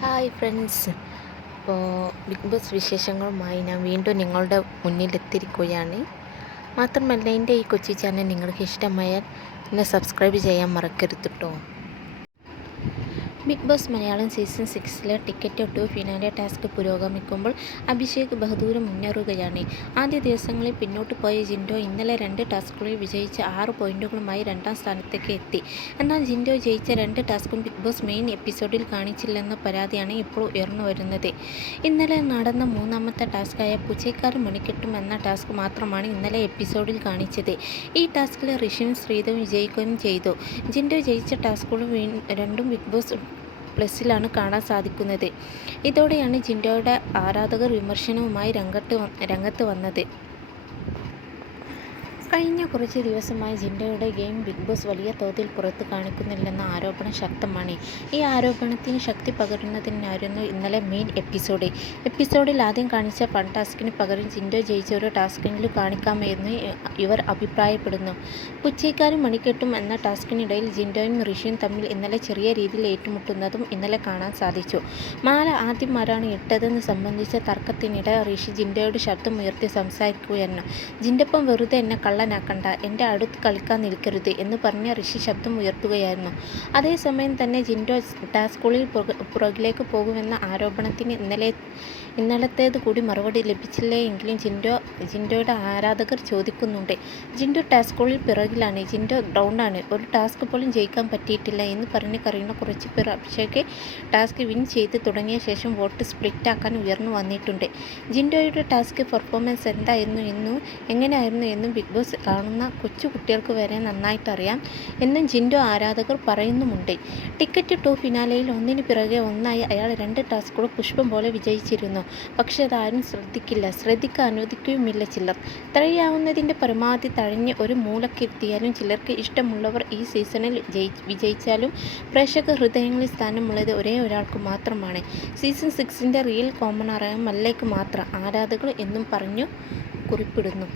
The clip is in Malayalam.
Hi friends. ഇപ്പോൾ ബിഗ് ബോസ് വിശേഷങ്ങളുമായി ഞാൻ വീണ്ടും നിങ്ങളുടെ മുന്നിലെത്തിയിരിക്കുകയാണ്. മാത്രമല്ല എൻ്റെ ഈ കൊച്ചു ചാനൽ നിങ്ങൾക്ക് ഇഷ്ടമായാൽ എന്നെ സബ്സ്ക്രൈബ് ചെയ്യാൻ മറക്കരുത് കേട്ടോ. Bigg Boss Malayalam season 6 ticket to finale task പുരോഗമിക്കുമ്പോൾ അഭിഷേക് ബഹദൂർ മുന്നേറുകയാണ്. ആദ്യ ദിവസങ്ങളിൽ പിന്നോട്ട് പോയ ജിൻഡോ ഇന്നലെ 2 ടാസ്കുകളിൽ വിജയിച്ച് 6 പോയിന്റുകളുമായി 2ാം സ്ഥാനത്തേക്ക് എത്തി. എന്നാൽ ജിൻഡോ ജയിച്ച 2 ടാസ്കും ബിഗ് ബോസ് മെയിൻ എപ്പിസോഡിൽ കാണിച്ചില്ലെന്ന പരാതിയാണ് ഇപ്പോൾ ഉയർന്നു വരുന്നത്. ഇന്നലെ നടന്ന 3ാമത്തെ ടാസ്കായ പൂച്ചക്കാരൻ മണിക്കെട്ടും എന്ന ടാസ്ക് മാത്രമാണ് ഇന്നലെ എപ്പിസോഡിൽ കാണിച്ചത്. ഈ ടാസ്കിൽ ഋഷിയും ശ്രീധവും വിജയിക്കുകയും ചെയ്തു. ജിൻഡോ ജയിച്ച ടാസ്കുകൾ രണ്ടും ബിഗ് ബോസ് പ്ലസിലാണ് കാണാൻ സാധിക്കുന്നത്. ഇതോടെയാണ് ജിൻഡോയുടെ ആരാധകർ വിമർശനവുമായി രംഗത്ത് വന്നത്. കഴിഞ്ഞ കുറച്ച് ദിവസമായി ജിൻഡോയുടെ ഗെയിം ബിഗ് ബോസ് വലിയ തോതിൽ പുറത്ത് കാണിക്കുന്നില്ലെന്ന ആരോപണം ശക്തമാണ്. ഈ ആരോപണത്തിന് ശക്തി പകരുന്നതിനായിരുന്നു ഇന്നലെ മെയിൻ എപ്പിസോഡിൽ ആദ്യം കാണിച്ച ഫൺ ടാസ്കിന് പകരം ജിൻഡോ ജയിച്ച ഒരു ടാസ്കിലും കാണിക്കാമെന്ന് ഇവർ അഭിപ്രായപ്പെടുന്നു. പുച്ചേക്കാരും മണിക്കെട്ടും എന്ന ടാസ്കിനിടയിൽ ജിൻഡോയും ഋഷിയും തമ്മിൽ ഇന്നലെ ചെറിയ രീതിയിൽ ഏറ്റുമുട്ടുന്നതും ഇന്നലെ കാണാൻ സാധിച്ചു. മാല ആദ്യം ആരാണ് ഇട്ടതെന്ന് സംബന്ധിച്ച തർക്കത്തിനിടെ ഋഷി ജിൻഡോയുടെ ശബ്ദം ഉയർത്തി സംസാരിക്കുകയായിരുന്നു. ജിൻഡൊപ്പം വെറുതെ എന്നെ കള്ളനാക്കണ്ട, എൻ്റെ അടുത്ത് കളിക്കാൻ നിൽക്കരുത് എന്ന് പറഞ്ഞ ഋഷി ശബ്ദം ഉയർത്തുകയായിരുന്നു. അതേസമയം തന്നെ ജിൻഡോ ടാസ്കുകളിൽ പുറകിലേക്ക് പോകുമെന്ന ആരോപണത്തിന് ഇന്നലത്തേത് കൂടി മറുപടി ലഭിച്ചില്ലേ എങ്കിലും ജിൻഡോയുടെ ആരാധകർ ചോദിക്കുന്നുണ്ട്. ജിൻഡോ ടാസ്കുകളിൽ പിറകിലാണ്, ജിൻഡോ ഡൗണാണ്, ഒരു ടാസ്ക് പോലും ജയിക്കാൻ പറ്റിയിട്ടില്ല എന്ന് പറഞ്ഞ് കറിയുന്ന കുറച്ച് പേർ അഭിഷേക് ടാസ്ക് വിൻ ചെയ്ത് തുടങ്ങിയ ശേഷം വോട്ട് സ്പ്ലിറ്റ് ആക്കാൻ ഉയർന്നു വന്നിട്ടുണ്ട്. ജിൻഡോയുടെ ടാസ്ക് പെർഫോമൻസ് എന്തായിരുന്നു എന്നും എങ്ങനെയായിരുന്നു എന്നും ബിഗ് ബോസ് കാണുന്ന കൊച്ചു കുട്ടികൾക്ക് വരെ നന്നായിട്ടറിയാം എന്നും ജിൻഡോ ആരാധകർ പറയുന്നുമുണ്ട്. ടിക്കറ്റ് ടു ഫിനാലയിൽ ഒന്നിന് പിറകെ ഒന്നായി അയാൾ 2 ടാസ്കുകൾ പുഷ്പം പോലെ വിജയിച്ചിരുന്നു. പക്ഷേ അതാരും ശ്രദ്ധിക്കാൻ അനുവദിക്കുകയുമില്ല ചിലർ. തഴയാവുന്നതിൻ്റെ പരമാവധി തഴഞ്ഞ് ഒരു മൂലക്കെത്തിയാലും ചിലർക്ക് ഇഷ്ടമുള്ളവർ ഈ സീസണിൽ വിജയിച്ചാലും പ്രേക്ഷക ഹൃദയങ്ങളിൽ സ്ഥാനമുള്ളത് ഒരേ ഒരാൾക്ക് മാത്രമാണ്. സീസൺ 6 റിയൽ കോമണറായ മല്ലയ്ക്ക് മാത്രം ആരാധകർ എന്നും പറഞ്ഞു കുറിപ്പിടുന്നു.